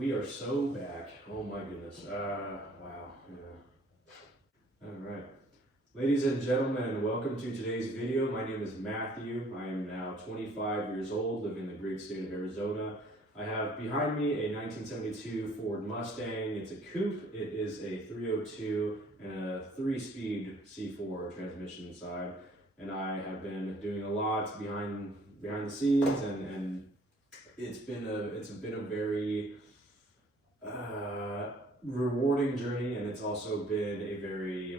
We are so back. Oh my goodness. Wow. Yeah. All right. Ladies and gentlemen, welcome to today's video. My name is Matthew. I am now 25 years old, living in the great state of Arizona. I have behind me a 1972 Ford Mustang. It's a coupe. It is a 302 and a 3-speed C4 transmission inside. And I have been doing a lot behind the scenes, and it's been a very rewarding journey, and it's also been a very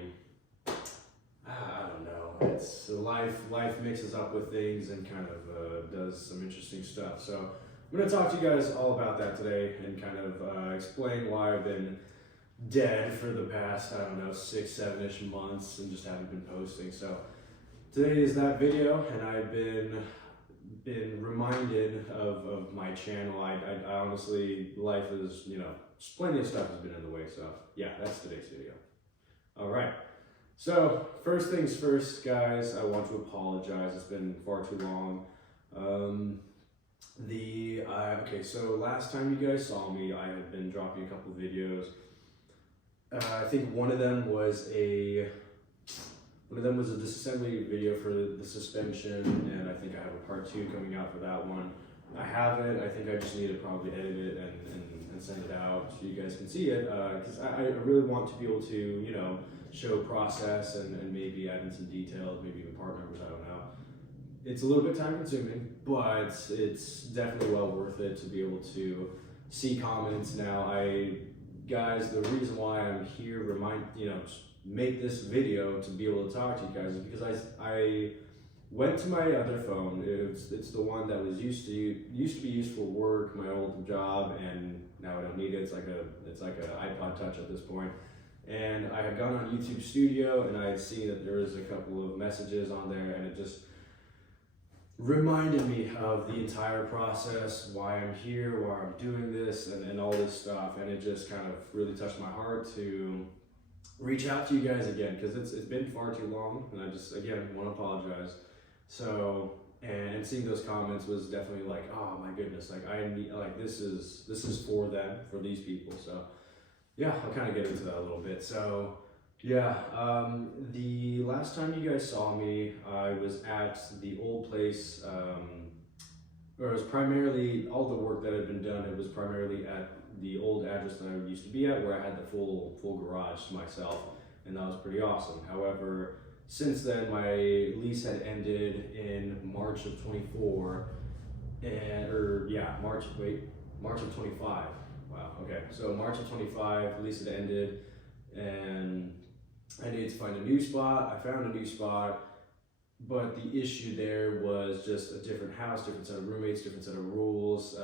I don't know. It's life mixes up with things and kind of does some interesting stuff. So I'm going to talk to you guys all about that today and kind of explain why I've been dead for the past, I don't know, 6-7-ish months and just haven't been posting. So today is that video, and I've been reminded of my channel. I honestly, life is, plenty of stuff has been in the way. So yeah, that's today's video. All right. So first things first, guys, I want to apologize. It's been far too long. Okay, so last time you guys saw me, I had been dropping a couple videos. I think one of them was a disassembly video for the suspension, and I think I have a part 2 coming out for that one. I have it. I think I just need to probably edit it and send it out so you guys can see it, because I really want to be able to, show process and maybe add in some details, maybe even part numbers, I don't know. It's a little bit time consuming, but it's definitely well worth it to be able to see comments. Now, guys, the reason why I'm here, make this video to be able to talk to you guys is because I went to my other phone. It's the one that was used to be used for work, my old job, and now I don't need it. It's like an iPod Touch at this point. And I had gone on YouTube Studio, and I had seen that there was a couple of messages on there, and it just reminded me of the entire process, why I'm here, why I'm doing this, and all this stuff. And it just kind of really touched my heart to reach out to you guys again, because it's been far too long, and I just, again, want to apologize. So, and seeing those comments was definitely like, oh my goodness, this is for them, for these people. So yeah, I'll kind of get into that a little bit. So yeah, the last time you guys saw me, I was at the old place, or it was primarily, all the work that had been done, it was primarily at the old address that I used to be at, where I had the full garage to myself, and that was pretty awesome. However, since then, my lease had ended in March of 24, March of 25. Wow, okay, so March of 25, lease had ended, and I needed to find a new spot. I found a new spot, but the issue there was just a different house, different set of roommates, different set of rules,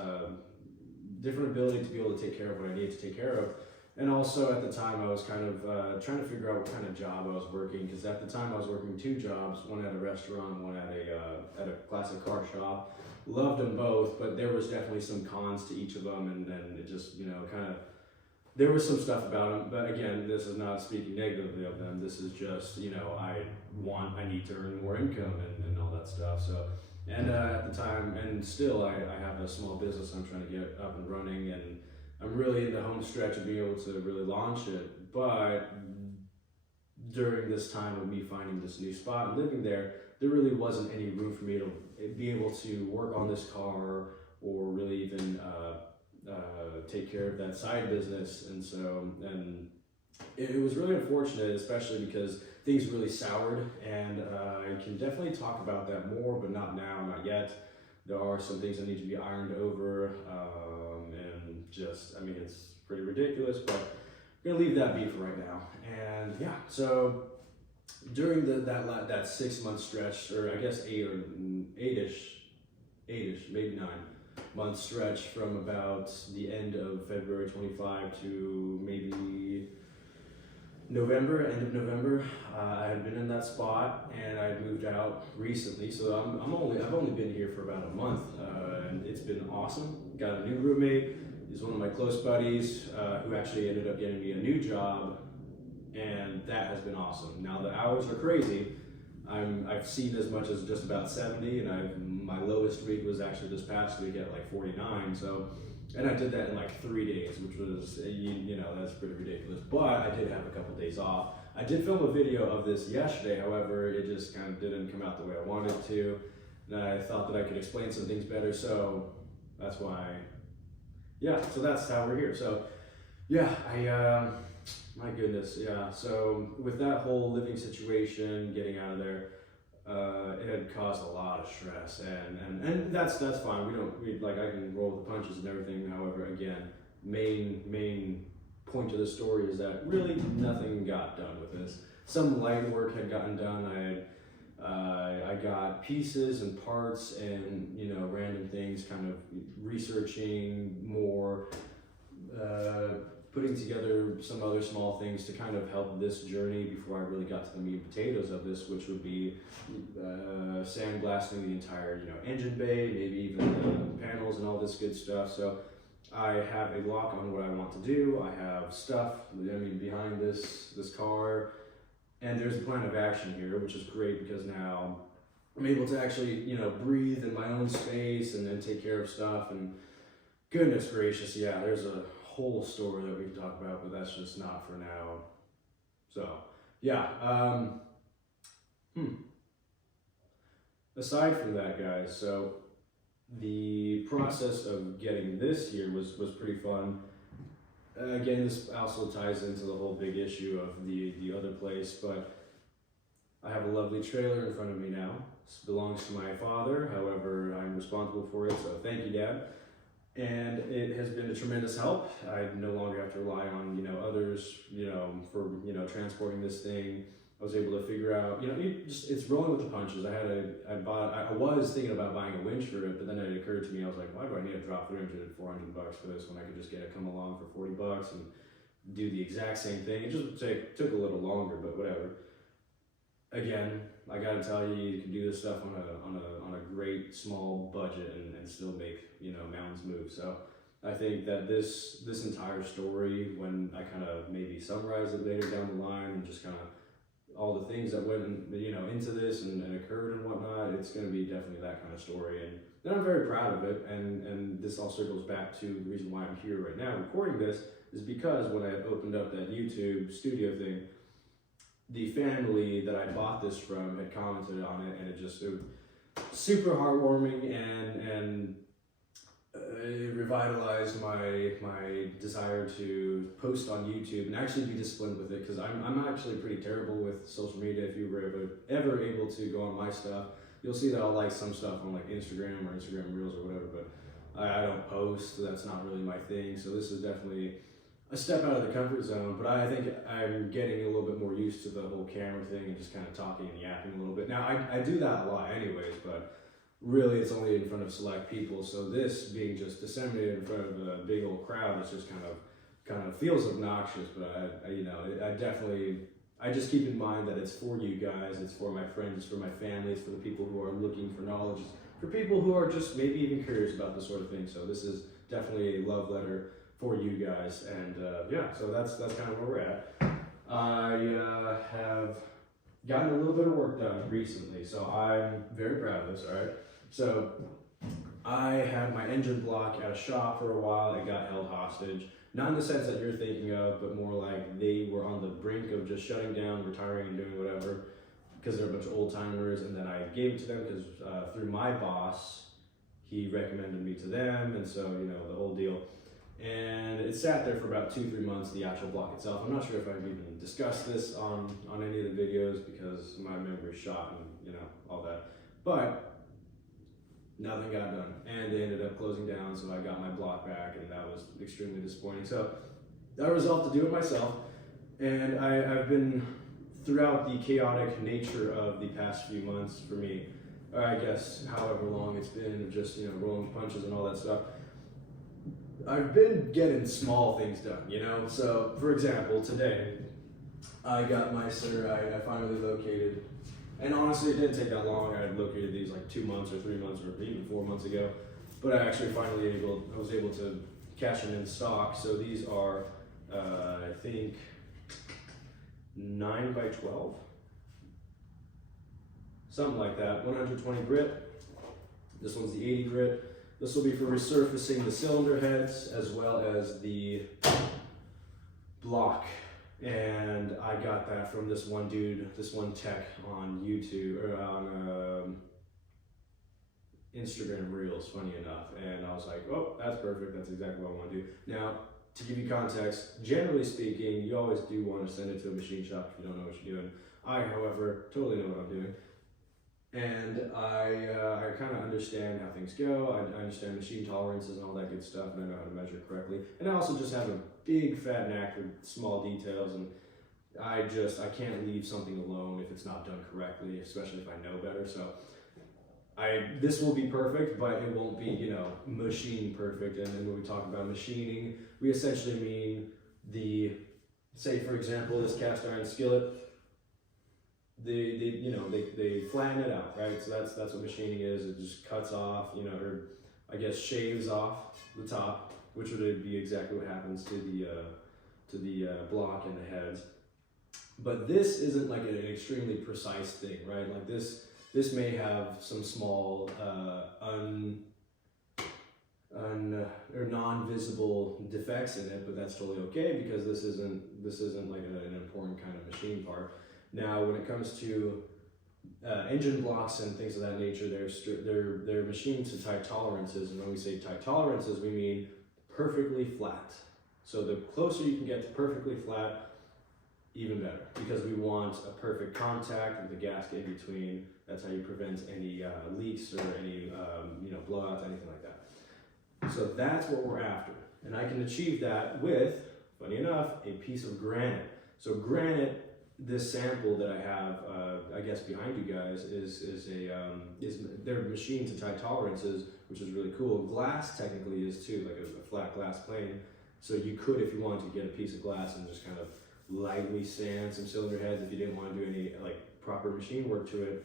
different ability to be able to take care of what I needed to take care of. And also at the time, I was kind of trying to figure out what kind of job I was working, because at the time I was working 2 jobs, one at a restaurant, one at a classic car shop. Loved them both, but there was definitely some cons to each of them, and then it just, there was some stuff about them. But again, this is not speaking negatively of them. This is just, I need to earn more income and all that stuff. So, and at the time, and still, I have a small business I'm trying to get up and running, and I'm really in the home stretch of being able to really launch it. But during this time of me finding this new spot and living there really wasn't any room for me to be able to work on this car or really even take care of that side business. And so, it was really unfortunate, especially because things really soured, and I can definitely talk about that more, but not now, not yet. There are some things that need to be ironed over, and just, it's pretty ridiculous, but I'm gonna leave that be for right now. And yeah, so during that 6-month stretch, or I guess 8-ish, maybe 9-month stretch, from about the end of February 25 to maybe end of November, I had been in that spot, and I moved out recently. So I've only been here for about a month, and it's been awesome. Got a new roommate. He's one of my close buddies, who actually ended up getting me a new job, and that has been awesome. Now the hours are crazy. I've seen as much as just about 70, and my lowest week was actually this past week at like 49. So And I did that in like 3 days, which was, you know, that's pretty ridiculous. But I did have a couple days off. I did film a video of this yesterday, however, it just kind of didn't come out the way I wanted to. And I thought that I could explain some things better, so that's why, yeah, so that's how we're here. So, yeah, my goodness, yeah. So with that whole living situation, getting out of there, it had caused a lot of stress, and that's fine. Like, I can roll the punches and everything. However, again, main point of the story is that really nothing got done with this. Some light work had gotten done. I got pieces and parts and, you know, random things, kind of researching more, putting together some other small things to kind of help this journey before I really got to the meat and potatoes of this, which would be sandblasting the entire, you know, engine bay, maybe even the panels and all this good stuff. So I have a lock on what I want to do. I have stuff, behind this car, and there's a plan of action here, which is great because now I'm able to actually, you know, breathe in my own space and then take care of stuff. And goodness gracious, yeah, there's a whole story that we can talk about, but that's just not for now. So yeah, aside from that, guys, so the process of getting this here was pretty fun. Again, this also ties into the whole big issue of the other place, but I have a lovely trailer in front of me now. This belongs to my father, however, I'm responsible for it, so thank you, Dad. And it has been a tremendous help. I no longer have to rely on, you know, others, you know, for, you know, transporting this thing. I was able to figure out, you know, it's rolling with the punches. I was thinking about buying a winch for it, but then it occurred to me, I was like, why do I need to drop $300, $400 for this when I could just get it come along for $40 and do the exact same thing? It just took a little longer, but whatever. Again, I gotta tell you, you can do this stuff on a great small budget and still make, you know, mountains move. So I think that this entire story, when I kind of maybe summarize it later down the line and just kind of all the things that went, you know, into this and occurred and whatnot, it's going to be definitely that kind of story. And I'm very proud of it. And this all circles back to the reason why I'm here right now recording this is because when I opened up that YouTube studio thing, the family that I bought this from had commented on it, and it was super heartwarming and it revitalized my desire to post on YouTube and actually be disciplined with it, because I'm actually pretty terrible with social media. If you were ever able to go on my stuff, you'll see that I'll like some stuff on like Instagram or Instagram Reels or whatever, but I don't post. That's not really my thing. So this is definitely a step out of the comfort zone, but I think I'm getting a little bit more used to the whole camera thing and just kind of talking and yapping a little bit. Now I do that a lot anyways, but really it's only in front of select people. So this being just disseminated in front of a big old crowd, it's just kind of feels obnoxious. But I just keep in mind that it's for you guys, it's for my friends, it's for my family, it's for the people who are looking for knowledge, it's for people who are just maybe even curious about this sort of thing. So this is definitely a love letter for you guys, and yeah, so that's kind of where we're at. I have gotten a little bit of work done recently, so I'm very proud of this. All right, so I had my engine block at a shop for a while. It got held hostage, not in the sense that you're thinking of, but more like they were on the brink of just shutting down, retiring, and doing whatever, because they're a bunch of old timers. And then I gave it to them because through my boss, he recommended me to them, and so, you know, the whole deal. And it sat there for about 2-3 months, the actual block itself. I'm not sure if I've even discussed this on any of the videos because my memory's shot and, you know, all that. But nothing got done, and they ended up closing down, so I got my block back, and that was extremely disappointing. So I resolved to do it myself, and I've been, throughout the chaotic nature of the past few months for me, or I guess however long it's been, of just, you know, rolling punches and all that stuff, I've been getting small things done, you know? So, for example, today, I got my I finally located, and honestly, it didn't take that long. I had located these like 2 months or 3 months or even 4 months ago, but I actually I was able to catch them in stock. So these are, I think, 9 by 12, something like that, 120 grit. This one's the 80 grit. This will be for resurfacing the cylinder heads as well as the block. And I got that from this one dude, this one tech on YouTube, or on Instagram Reels, funny enough. And I was like, oh, that's perfect. That's exactly what I want to do. Now, to give you context, generally speaking, you always do want to send it to a machine shop if you don't know what you're doing. I, however, totally know what I'm doing. And I kind of understand how things go. I understand machine tolerances and all that good stuff, and I know how to measure correctly. And I also just have a big fat knack for small details, and I can't leave something alone if it's not done correctly, especially if I know better. So this will be perfect, but it won't be, machine perfect. And then when we talk about machining, we essentially mean say for example, this cast iron skillet, they flatten it out, right? So that's what machining is. It just cuts off, or I guess shaves off the top, which would be exactly what happens to the block and the heads. But this isn't like an extremely precise thing, right? Like this may have some small or non-visible defects in it, but that's totally okay because this isn't like an important kind of machine part. Now, when it comes to engine blocks and things of that nature, they're machined to tight tolerances, and when we say tight tolerances, we mean perfectly flat. So the closer you can get to perfectly flat, even better, because we want a perfect contact with the gasket in between. That's how you prevent any leaks or any blowouts, anything like that. So that's what we're after, and I can achieve that with, funny enough, a piece of granite. So granite, this sample that I have, I guess behind you guys, is they're machined to tight tolerances, which is really cool. Glass technically is too, like a flat glass plane. So you could, if you wanted to, get a piece of glass and just kind of lightly sand some cylinder heads if you didn't want to do any proper machine work to it.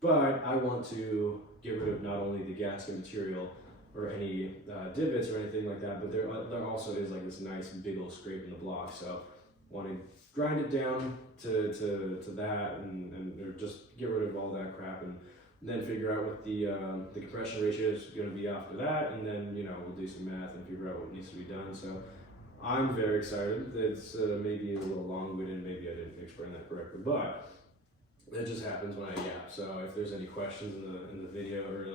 But I want to get rid of not only the gasket material or any divots or anything like that, but there also is like this nice big old scrape in the block. So want to grind it down to that and or just get rid of all that crap, and then figure out what the compression ratio is going to be after that, and then we'll do some math and figure out what needs to be done. So I'm very excited. It's maybe a little long-winded, maybe I didn't explain that correctly, but that just happens when I yap. So if there's any questions in the video or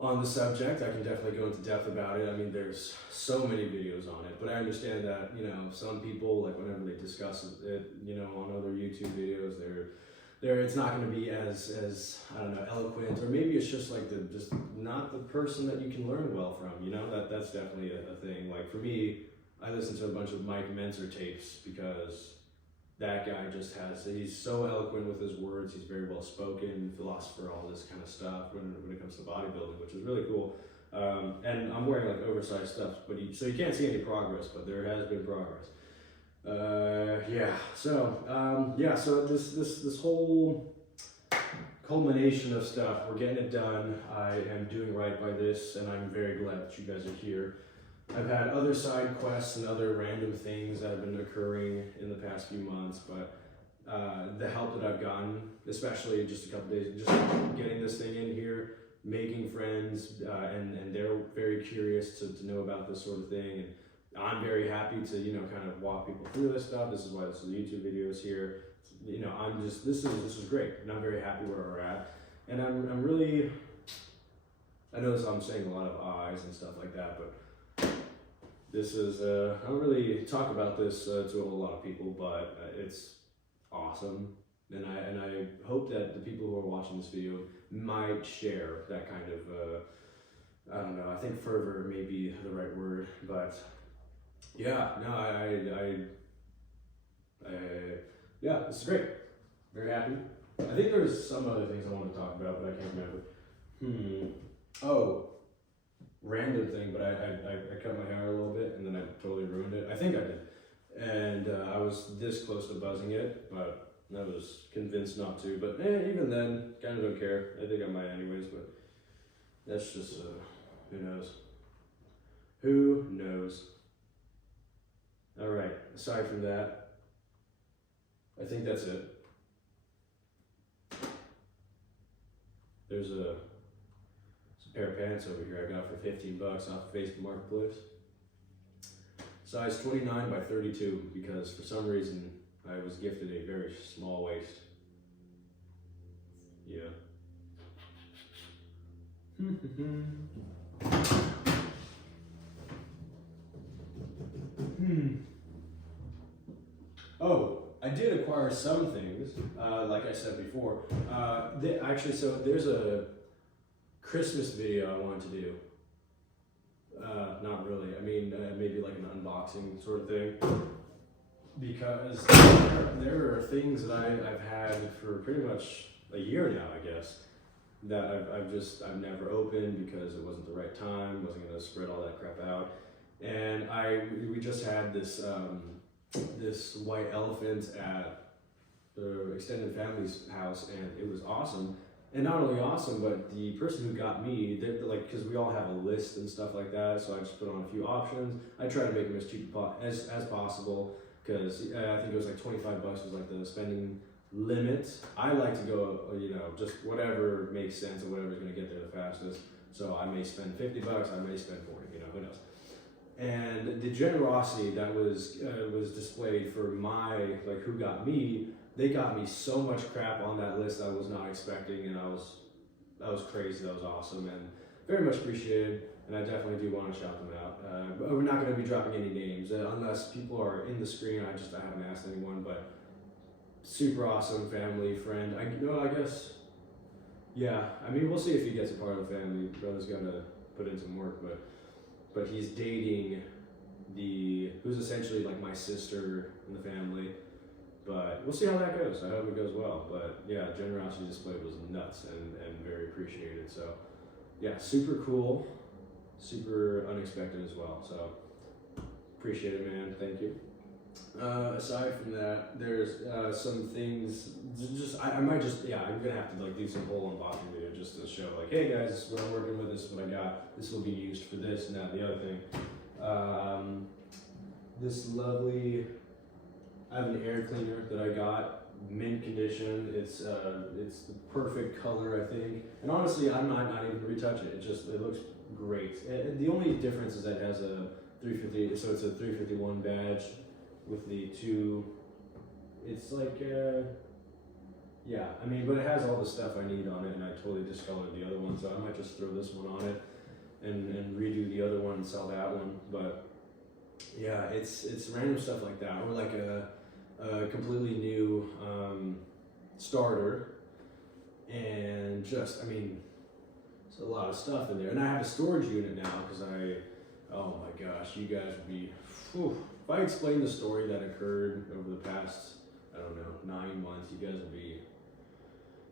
on the subject, I can definitely go into depth about it. I mean, there's so many videos on it, but I understand that, some people, like whenever they discuss it, on other YouTube videos, it's not going to be as I don't know, eloquent, or maybe it's just like just not the person that you can learn well from, that's definitely a thing. Like for me, I listen to a bunch of Mike Mentzer tapes because that guy he's so eloquent with his words. He's very well spoken, philosopher, all this kind of stuff when it comes to bodybuilding, which is really cool. And I'm wearing like oversized stuff, so you can't see any progress, but there has been progress. So this whole culmination of stuff, we're getting it done. I am doing right by this, and I'm very glad that you guys are here. I've had other side quests and other random things that have been occurring in the past few months, but the help that I've gotten, especially just a couple days, just getting this thing in here, making friends, and they're very curious to know about this sort of thing, and I'm very happy to kind of walk people through this stuff. This is why this is YouTube videos here. This is great, and I'm very happy where we're at, and I'm really, I know I'm saying a lot of ayes and stuff like that, but this is, I don't really talk about this to a whole lot of people, but it's awesome. And I hope that the people who are watching this video might share that kind of, I don't know, I think fervor may be the right word, but yeah, no, yeah, this is great. Very happy. I think there's some other things I want to talk about, but I can't remember. Oh. Random thing, but I cut my hair a little bit and then I totally ruined it. I think I did. And I was this close to buzzing it, but I was convinced not to. But even then, kind of don't care. I think I might anyways, but that's just, who knows? Who knows? All right, aside from that, I think that's it. There's a pair of pants over here I got for 15 bucks off Facebook Marketplace. Size 29 by 32 because for some reason I was gifted a very small waist. Yeah. Oh, I did acquire some things, like I said before. Actually, so there's a Christmas video I wanted to do. Not really. I mean, maybe like an unboxing sort of thing. Because there are things that I've had for pretty much a year now, I guess, that I've never opened because it wasn't the right time, wasn't gonna spread all that crap out. And we just had this this white elephant at the extended family's house, and it was awesome. And not only awesome, but the person who got me, like, because we all have a list and stuff like that, so I just put on a few options. I try to make them as cheap as possible, because I think it was like 25 bucks was like the spending limit. I like to go, you know, just whatever makes sense and whatever's going to get there the fastest. So I may spend 50 bucks, I may spend 40, you know, who knows. And the generosity that was displayed for my, like, who got me, they got me so much crap on that list I was not expecting, and that was crazy, that was awesome, and very much appreciated, and I definitely do want to shout them out. But we're not going to be dropping any names, unless people are in the screen. I haven't asked anyone, but super awesome family, friend. I guess, yeah, I mean, we'll see if he gets a part of the family. Brother's got to put in some work, but he's dating who's essentially like my sister in the family. But we'll see how that goes. I hope it goes well. But yeah, generosity displayed was nuts and very appreciated. So yeah, super cool, super unexpected as well. So appreciate it, man. Thank you. Aside from that, there's some things. I might just I'm gonna have to like do some whole unboxing video just to show like, hey guys, this is what I'm working with. This is what I got. This will be used for this and that and the other thing. This lovely. I have an air cleaner that I got, mint condition. It's the perfect color, I think. And honestly, I'm not even retouch it. It looks great. The only difference is that it has a 350, so it's a 351 badge with the two. It's like yeah. I mean, but it has all the stuff I need on it, and I totally discolored the other one, so I might just throw this one on it and redo the other one and sell that one. But yeah, it's random stuff like that, or like a completely new starter, and just, I mean, there's a lot of stuff in there. And I have a storage unit now because oh my gosh, you guys would be, if I explained the story that occurred over the past, I don't know, 9 months, you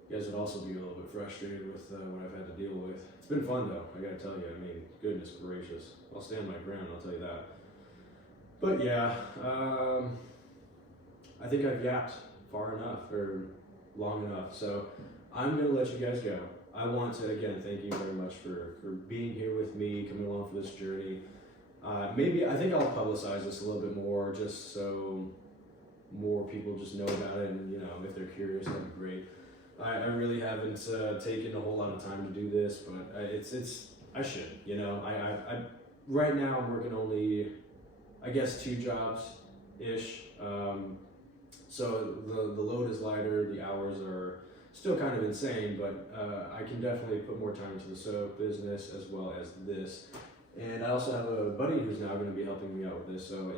guys would also be a little bit frustrated with what I've had to deal with. It's been fun though, I gotta tell you. I mean, goodness gracious, I'll stand my ground, I'll tell you that. But yeah, I think I've yapped far enough or long enough, so I'm gonna let you guys go. I want to again thank you very much for being here with me, coming along for this journey. Maybe I think I'll publicize this a little bit more, just so more people just know about it, and you know, if they're curious, that'd be great. I really haven't taken a whole lot of time to do this, but I should, you know. I right now I'm working only, I guess, 2 jobs ish. So the load is lighter, the hours are still kind of insane, but I can definitely put more time into the soap business as well as this. And I also have a buddy who's now going to be helping me out with this, so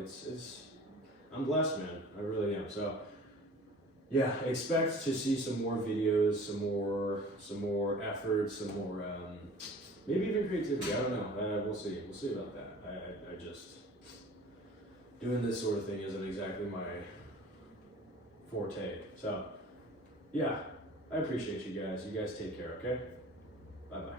I'm blessed, man. I really am. So yeah, expect to see some more videos, some more efforts, some more maybe even creativity. I don't know. We'll see. We'll see about that. I just doing this sort of thing isn't exactly my forte. So yeah, I appreciate you guys. You guys take care. Okay. Bye bye.